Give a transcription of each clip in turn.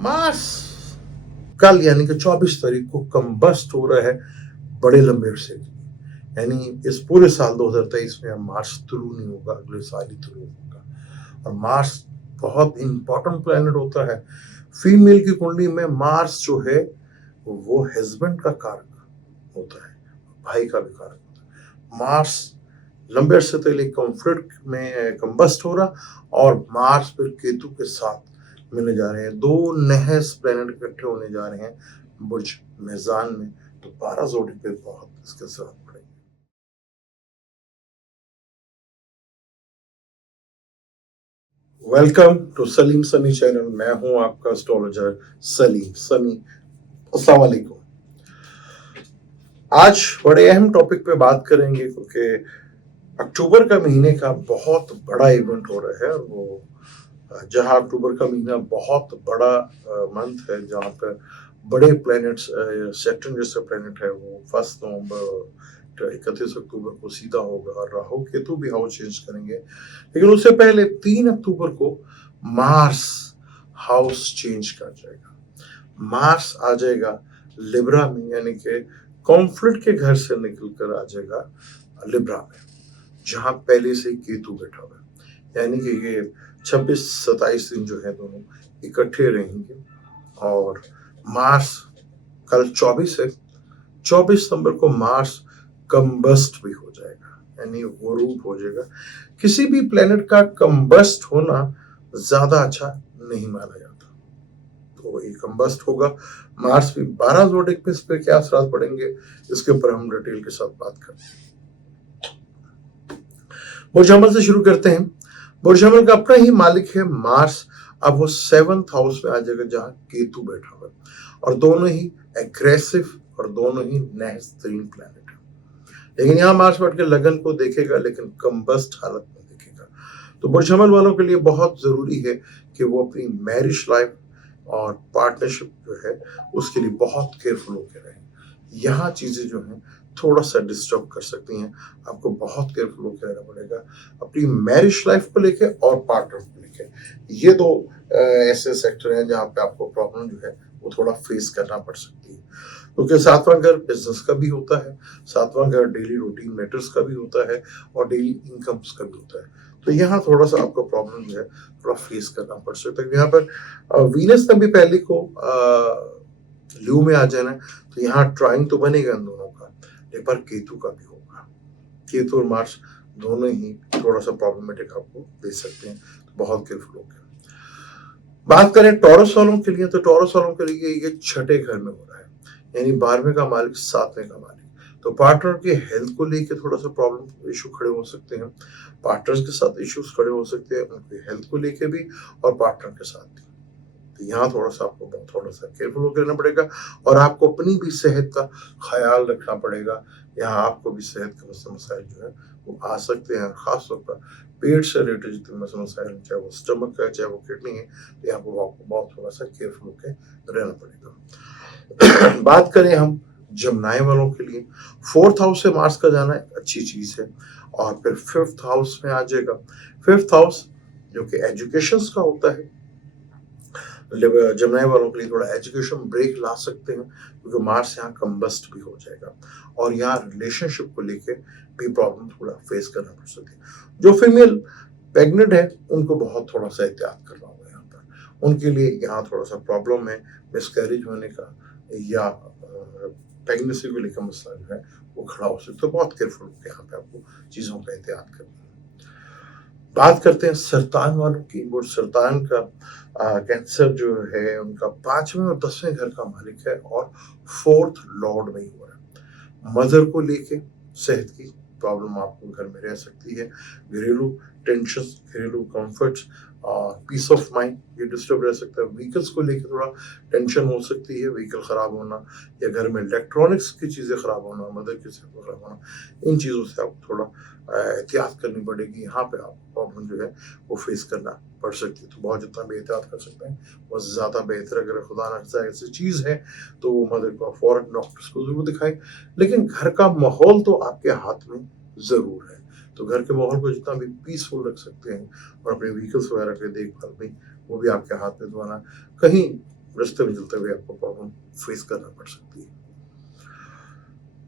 Mars कल यानी कि 24 तारीख को कंबस्ट हो रहा है बड़े लंबे अरसे के लिए। यानी इस पूरे साल 2023 में मार्स शुरू नहीं होगा, अगले साल ही शुरू होगा। और मार्स बहुत इंपॉर्टेंट प्लैनेट होता है। फीमेल की कुंडली में मार्स जो है वो हस्बैंड का कारक होता है, भाई का भी कारक होता है। मार्स लंबे अरसे तक कॉन्फ्लिक्ट में कंबस्ट हो रहा और मार्स फिर केतु के साथ मिलने जा रहे हैं। दो नहस प्लैनेट इकट्ठे होने जा रहे हैं बुर्ज मेजान में, तो 12 जोड़ी पे बहुत इसके साथ पड़ेंगे। Welcome to Salim Sunny channel. मैं हूं आपका एस्ट्रोलॉजर सलीम सनी। अस्सलाम वालेकुम। आज बड़े अहम टॉपिक पे बात करेंगे क्योंकि अक्टूबर का महीने का बहुत बड़ा इवेंट हो रहा है। और वो जहां अक्टूबर का महीना बहुत बड़ा मंथ है, जहां पर बड़े प्लैनेट्स, सैटर्न जैसे प्लैनेट है वो 1 नवंबर 31 अक्टूबर को सीधा होगा और राहु केतु भी हाउस चेंज करेंगे। लेकिन उससे पहले 3 अक्टूबर को मार्स हाउस चेंज कर जाएगा। मार्स आ जाएगा लिब्रा में, यानी कि कॉन्फ्लिक्ट के घर से निकलकर आ जाएगा लिब्रा में, जहां पहले से केतु बैठा हुआ है। यानी कि ये 26-27 दिन जो है दोनों इकट्ठे रहेंगे। और मार्स कल 24 है, 24 नवंबर को मार्स कंबस्ट भी हो जाएगा, यानी वो रूप हो जाएगा। किसी भी प्लेनेट का कंबस्ट होना ज्यादा अच्छा नहीं माना जाता, तो ये कंबस्ट होगा। मार्स भी 12 जोडिक पे इस पे क्या असर पड़ेंगे, इसके ऊपर हम डिटेल के साथ बात करते हैं। बुर्ज हमल से शुरू करते हैं। बुर्ज हमल का अपना ही मालिक है मार्स। अब वो 7th हाउस में आ जाएगा जहां केतु बैठा हुआ है, और दोनों ही एग्रेसिव और दोनों ही नेहस्तरीन प्लैनेट है। लेकिन यहाँ मार्स बैठ के लगन को देखेगा, लेकिन कंबस्ट हालत में देखेगा। तो बुर्ज हमल वालों के लिए बहुत जरूरी है कि वो अपनी मैरिज लाइफ और पार्टनरशिप जो है उसके लिए बहुत केयरफुल होकर रहें। यहाँ चीजें जो हैं थोड़ा सा डिस्टर्ब कर सकती हैं। आपको बहुत केयरफुल होकर रहना पड़ेगा अपनी मैरिज लाइफ को लेके और पार्टनर को लेके। ये दो ऐसे सेक्टर हैं जहाँ पे आपको प्रॉब्लम जो है वो थोड़ा फेस करना पड़ सकती है, क्योंकि सातवां घर बिजनेस का भी होता है, सातवां घर डेली रूटीन मैटर्स का भी होता है और डेली इनकम्स का भी होता है। तो यहाँ थोड़ा सा आपको प्रॉब्लम जो है थोड़ा फेस करना पड़ सकता है। यहाँ पर वीनस ने भी पहले को ल्यू में आ जाना है, तो यहाँ ट्राइंग तो बनेगा इन दोनों का, एक बार केतु का भी होगा। केतु और मार्स दोनों ही थोड़ा सा प्रॉब्लमेटिक आपको दे सकते हैं, तो बहुत केयरफुल होकर। बात करें टॉरस वालों के लिए, तो टॉरस वालों के लिए ये 6ठे घर में हो रहा है, यानी 12वें का मालिक 7वें का मालिक। तो पार्टनर के हेल्थ को लेके थोड़ा सा प्रॉब्लम इशू खड़े हो सकते हैं, पार्टनर्स के साथ इश्यूज खड़े हो सकते हैं, उनके हेल्थ को लेके भी और पार्टनर के साथ भी। तो यहाँ थोड़ा सा आपको थोड़ा सा केयरफुल होकर रहना पड़ेगा, और आपको अपनी भी सेहत का ख्याल रखना पड़ेगा। यहाँ आपको भी सेहत के मसाइल जो है वो आ सकते हैं, खासतौर पर पेट से रिलेटेड जितने मसाइल, चाहे वो स्टमक है चाहे वो किडनी है, तो यहाँ पर आपको बहुत थोड़ा सा केयरफुल होकर रहना पड़ेगा। बात करें हम जमनाए वालों के लिए, 4th हाउस से मार्स का जाना एक अच्छी चीज है, और फिर 5th हाउस में आ जाएगा। 5th हाउस जो कि एजुकेशन का होता है, जमनाए वालों के लिए थोड़ा एजुकेशन ब्रेक ला सकते हैं, क्योंकि मार्स यहाँ कंबस्ट भी हो जाएगा और यहाँ रिलेशनशिप को लेके भी प्रॉब्लम थोड़ा फेस करना पड़ सकती है। जो फीमेल प्रेग्नेंट है उनको बहुत थोड़ा सा एहतियात करना होगा यहाँ पर, उनके लिए यहाँ थोड़ा सा प्रॉब्लम है मिसकैरेज होने का या प्रेगनेंसी को लेकर मसला जो है वो खड़ा हो सकता है। तो बहुत केयरफुल होकर यहाँ पे आपको चीजों का एहतियात करना है। बात करते हैं सरतान वालों की। वो सरतान का कैंसर जो है उनका 5वें और 10वें घर का मालिक है और 4th लॉर्ड में ही हो रहा है। मदर को लेके सेहत की प्रॉब्लम आपको घर में रह सकती है, घरेलू टेंशन, घरेलू कंफर्ट्स और पीस ऑफ माइंड ये डिस्टर्ब रह सकता है। व्हीकल्स को लेकर थोड़ा टेंशन हो सकती है, व्हीकल खराब होना या घर में इलेक्ट्रॉनिक्स की चीजें खराब होना, मदर की सेहत खराब होना, इन चीजों से आपको थोड़ा एहतियात करनी पड़ेगी। यहाँ पे आपको प्रॉब्लम जो है वो फेस करना पड़ सकती है, तो बहुत जितना भी एहतियात कर सकते हैं वो ज्यादा बेहतर। अगर खुदा न खास्ता ऐसी चीज है तो वो मदर को फौरन डॉक्टर्स को जरूर दिखाएं। लेकिन घर का माहौल तो आपके हाथ में जरूर है, तो घर के माहौल को जितना भी पीसफुल रख सकते हैं और अपने व्हीकल्स वगैरह के देखभाल में वो भी आपके हाथ में। दोना कहीं रास्ते में चलते हुए आपको प्रॉब्लम फेस करना पड़ सकती है।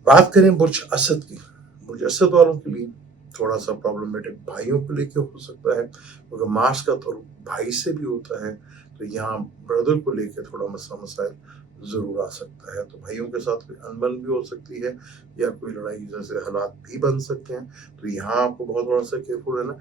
बात करें बुर्ज असद की, बुर्ज असद वालों के लिए थोड़ा सा प्रॉब्लमेटिक भाइयों को लेके हो सकता है, क्योंकि मार्स का तो भाई से भी होता है, तो यहाँ ब्रदर को लेके थोड़ा मसला मसाइल जरूर आ सकता है। तो भाइयों के साथ कोई अनबन भी हो सकती है या कोई लड़ाई जैसे हालात भी बन सकते हैं, तो यहाँ आपको बहुत थोड़ा सा केयरफुल रहना।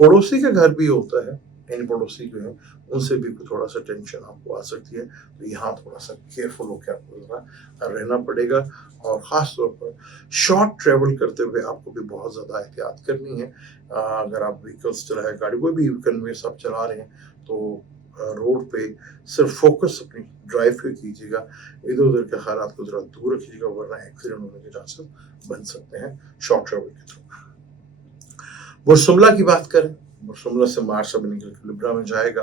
पड़ोसी के घर भी होता है, इन पड़ोसी जो है उनसे भी थोड़ा सा टेंशन आपको आ सकती है, तो यहाँ थोड़ा सा केयरफुल होकर आपको जरा रहना पड़ेगा। और ख़ास तौर पर शॉर्ट ट्रेवल करते हुए आपको भी बहुत ज़्यादा एहतियात करनी है। अगर आप व्हीकल्स चला है, गाड़ी कोई भी कन्वेंस आप चला रहे हैं, तो रोड पे सिर्फ फोकस अपनी ड्राइव पे कीजिएगा, इधर उधर के हालात को जरा दूर रखिएगा, वरना एक्सीडेंट होने के चांसेस बन सकते हैं शॉर्ट ट्रेवल के थ्रू। बुर्ज की बात करें, बुर्ज से मार्स अब निकल के लिब्रा में जाएगा,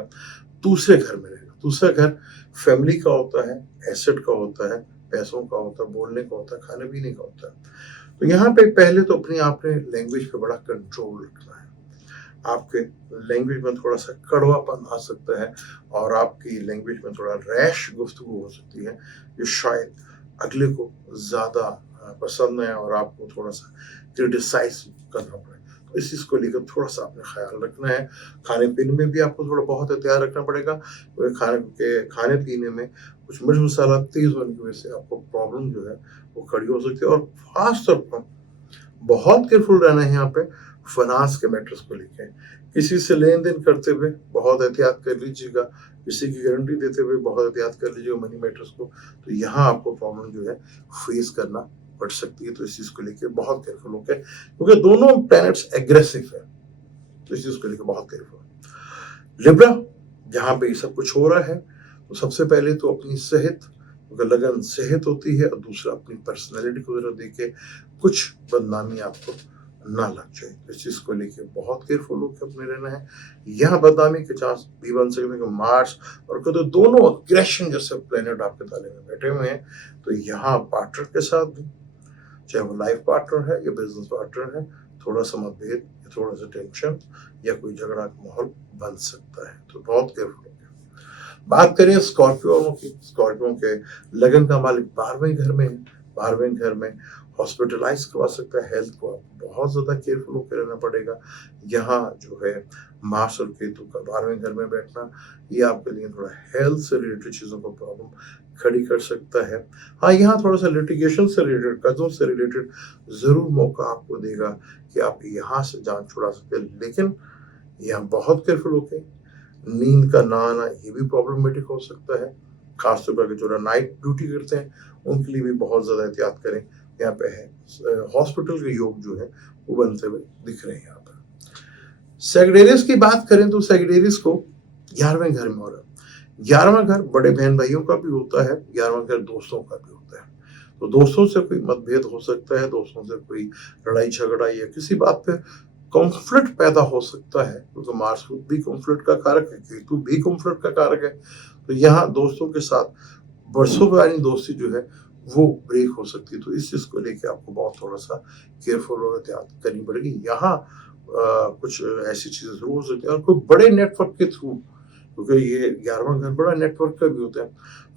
दूसरे घर में रहेगा। दूसरा घर फैमिली का होता है, एसेट का होता है, पैसों का होता है, बोलने का होता है, खाने पीने का होता है। तो यहाँ पे पहले तो अपनी आपने लैंग्वेज पे बड़ा कंट्रोल रखना है। आपके लैंग्वेज में थोड़ा सा कड़वापन आ सकता है और आपकी लैंग्वेज में थोड़ा रैश गुफ्तगू हो सकती है, जो शायद अगले को ज़्यादा पसंद है और आपको थोड़ा सा क्रिटिसाइज करना पड़े। तो इस चीज़ को लेकर थोड़ा सा आपने ख्याल रखना है। खाने पीने में भी आपको थोड़ा बहुत एहतियात रखना पड़ेगा, क्योंकि खाने पीने में कुछ मिर्च मसाला तेज़ होने की वजह से आपको प्रॉब्लम जो है वो खड़ी हो सकती है। और खास तौर पर बहुत केयरफुल रहना है यहाँ पे फाइनेंस के मैटर्स को लेके। किसी से लेन देन करते हुए बहुत एहतियात कर लीजिएगा, किसी की गारंटी देते हुए बहुत एहतियात कर लीजिएगा मनी मैटर्स को, तो यहाँ आपको प्रॉब्लम जो है फेस करना पड़ सकती है। तो इस चीज़ को लेके बहुत केयरफुल होकर, क्योंकि दोनों प्लैनेट्स एग्रेसिव है, तो इस चीज़ को लेकर बहुत केयरफुल। लिब्रा जहाँ पे ये सब कुछ हो रहा है, तो सबसे पहले तो अपनी सेहत, क्योंकि लगन सेहत होती है, और दूसरा अपनी पर्सनैलिटी को जरा देखे कुछ बदनामी आपको ना लग जाए। तो इस चीज़ को लेके बहुत केयरफुल होकर अपने रहना है। यहाँ बदनामी के चांस भी बन सकते हैं कि मार्स और कहते दोनों अग्रेशन जैसे प्लेनेट आपके ताले में बैठे हुए हैं, तो यहाँ पार्टनर के साथ भी, चाहे वो लाइफ पार्टनर है या बिजनेस पार्टनर है, थोड़ा सा मतभेद या थोड़ा सा टेंशन या कोई झगड़ा का माहौल बन सकता है, तो बहुत केयरफुल होकर। बात करें स्कॉर्पियो की, स्कॉर्पियो के लगन का मालिक 12वें घर में है। 12वें घर में हॉस्पिटलाइज करवा सकता है। हेल्थ को आपको बहुत ज़्यादा केयरफुल होकर रहना पड़ेगा। यहाँ जो है मार्स और केतु का 12वें घर में बैठना, ये आपके लिए थोड़ा हेल्थ से रिलेटेड चीज़ों को प्रॉब्लम खड़ी कर सकता है। हाँ, यहाँ थोड़ा सा लिटिगेशन से रिलेटेड, कर्जों से रिलेटेड ज़रूर मौका आपको देगा कि आप यहाँ से जान छुड़ा सकते हैं, लेकिन यहाँ बहुत केयरफुल होकर। नींद का ना आना ये भी प्रॉब्लमेटिक हो सकता है, खासतौर पर जो नाइट ड्यूटी करते हैं उनके लिए भी बहुत ज़्यादा एहतियात करें। यहाँ पे है हॉस्पिटल के योग जो है वो बनते हुए दिख रहे हैं। यहाँ पर सेगिटेरियस की बात करें तो सेगिटेरियस को 11वें घर में हो रहा है। 11वां घर बड़े बहन भाइयों का भी होता है, 11वां घर दोस्तों का भी होता है। तो दोस्तों से कोई मतभेद हो सकता है, दोस्तों से कोई लड़ाई झगड़ा या किसी बात पे कॉन्फ्लिक्ट पैदा हो सकता है, क्योंकि मार्स भी कॉन्फ्लिक्ट का कारक है, केतु भी कॉन्फ्लिक्ट का कारक है। तो यहाँ दोस्तों के साथ बरसों पुरानी दोस्ती जो है वो ब्रेक हो सकती है। तो इस चीज़ को लेके आपको बहुत थोड़ा सा केयरफुल और एहतियात करनी पड़ेगी। यहाँ कुछ ऐसी चीज़ें जरूर हो सकती है, और कोई बड़े नेटवर्क के थ्रू, क्योंकि ये 11वां घर बड़ा नेटवर्क का भी होता है,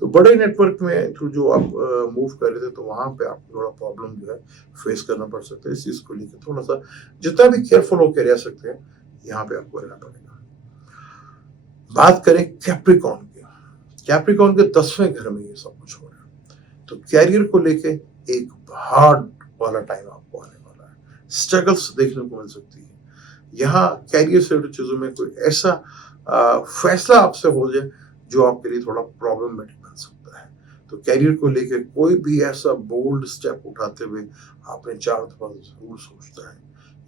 तो बड़े नेटवर्क में थ्रू जो आप मूव कर रहे थे, तो वहाँ पे आपको थोड़ा प्रॉब्लम जो है फेस करना पड़ सकता है। इस चीज़ को लेकर थोड़ा सा जितना भी केयरफुल होकर रह सकते हैं, यहाँ पे आपको रहना पड़ेगा। बात करें कैप्रिकॉन की, कैप्रिकॉन के 10वें घर में ये सब कुछ हो रहा है, तो कैरियर को लेके एक हार्ड वाला टाइम आपको आने वाला है। स्ट्रगल्स देखने को मिल सकती है। यहाँ कैरियर से रिलेटेड चीज़ों में कोई ऐसा फैसला आपसे हो जाए जो आपके लिए थोड़ा प्रॉब्लमेटिक बन सकता है। तो कैरियर को लेकर कोई भी ऐसा बोल्ड स्टेप उठाते हुए आपने 4 दफा जरूर सोचता है।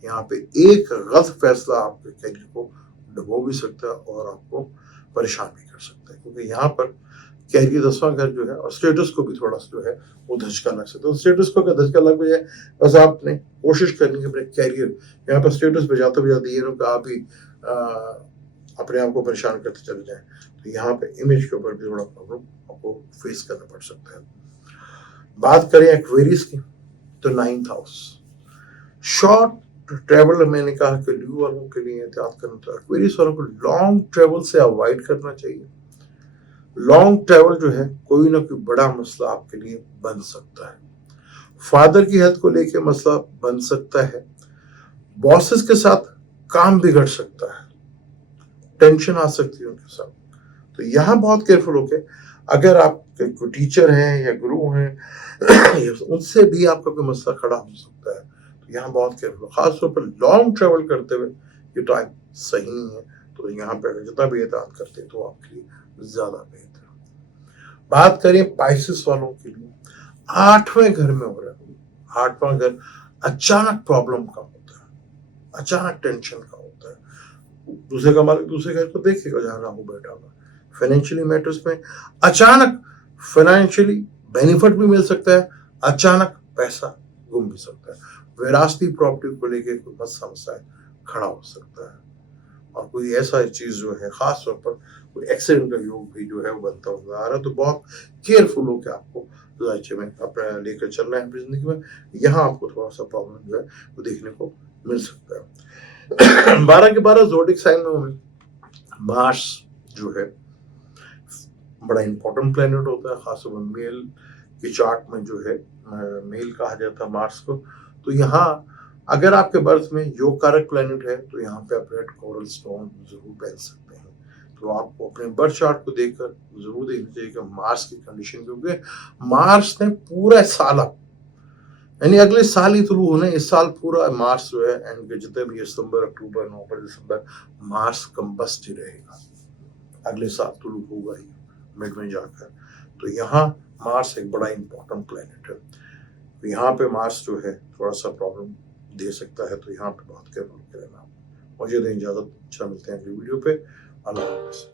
यहाँ पे एक गलत फैसला आपके कैरियर को डुबो भी सकता है और आपको परेशान भी कर सकता है, क्योंकि यहाँ पर कैरियर 10वां घर जो है और स्टेटस को भी थोड़ा सा जो है वो धचका लग सकता है। तो स्टेटस को अगर धचका लग जाए, बस आपने कोशिश करनी है अपने कैरियर, यहाँ पर स्टेटस पे जाते ये लोग आप ही अपने आप को परेशान करते चले जाएं, तो यहाँ पे इमेज के ऊपर भी थोड़ा प्रॉब्लम आपको फेस करना पड़ सकता है। बात करें एक्वेरियस की, तो 9th हाउस शॉर्ट ट्रेवल, मैंने कहा कि ल्यू वालों के लिए एहतियात करना, तो एक्वेरियस वालों को लॉन्ग ट्रेवल से अवॉइड करना चाहिए। लॉन्ग ट्रैवल जो है कोई ना कोई बड़ा मसला आपके लिए बन सकता है। फादर की हेल्थ को लेके मसला बन सकता है। बॉसेस के साथ काम बिगड़ सकता है, टेंशन आ सकती है उनके साथ। तो यहाँ बहुत केयरफुल होके, अगर आप कोई टीचर हैं या गुरु हैं उनसे भी आपका कोई मसला खड़ा हो सकता है। तो यहाँ बहुत केयरफुल, खासतौर पर लॉन्ग ट्रेवल करते हुए ये टाइम सही नहीं है। तो यहाँ पे अगर जितना भी एहतियात करते हैं तो आपके लिए ज्यादा बेहतर। बात करें पाइसेस वालों के लिए, 8वें घर में हो रहा है। 8वां घर अचानक प्रॉब्लम का होता है, अचानक टेंशन का होता है। दूसरे का मालिक दूसरे घर को देखेगा जहां राहु बैठा हुआ। फाइनेंशियली मैटर्स में अचानक फाइनेंशियली बेनिफिट भी मिल सकता है, अचानक पैसा गुम भी सकता है। विरासती प्रॉपर्टी को लेकर कोई मत समस्या खड़ा हो सकता है, और कोई ऐसा चीज जो है खास तौर पर कोई एक्सीडेंट का योग भी जो है वो बनता हुआ आ रहा है। तो बहुत केयरफुल होकर आपको लाइफ में अपना लेकर चलना है अपनी जिंदगी में। यहाँ आपको थोड़ा सा प्रॉब्लम जो है वो देखने को मिल सकता है। 12 के 12 जोडिक साइन में होंगे। मार्स जो है बड़ा इंपॉर्टेंट प्लेनेट होता है, खासतौर पर मेल के चार्ट में जो है मेल कहा जाता है मार्स को। तो यहाँ अगर आपके बर्थ में योग कारक प्लेनेट है तो यहाँ पे आप रेड कोरल स्टोन जरूर पहन सकते हैं। तो आपको अपने बर्थ चार्ट को देखकर जरूर देखना चाहिए कि मार्स की कंडीशन, क्योंकि मार्स ने पूरा साल, यानी अगले साल ही शुरू होने, इस साल पूरा मार्स जो है एंड के जितने भी सितंबर, अक्टूबर, नवंबर, दिसंबर, मार्स कंबस्ट ही रहेगा। अगले साल शुरू होगा ही मिड में जाकर। तो यहाँ मार्स एक बड़ा इंपॉर्टेंट प्लेनेट है। तो यहाँ पे मार्स जो है थोड़ा सा प्रॉब्लम दे सकता है। तो यहाँ पे बहुत केयरफुल रहना। मुझे दें इजाजत, अच्छा मिलते हैं अगली वीडियो पे। अल्लाह हाफ़िज़।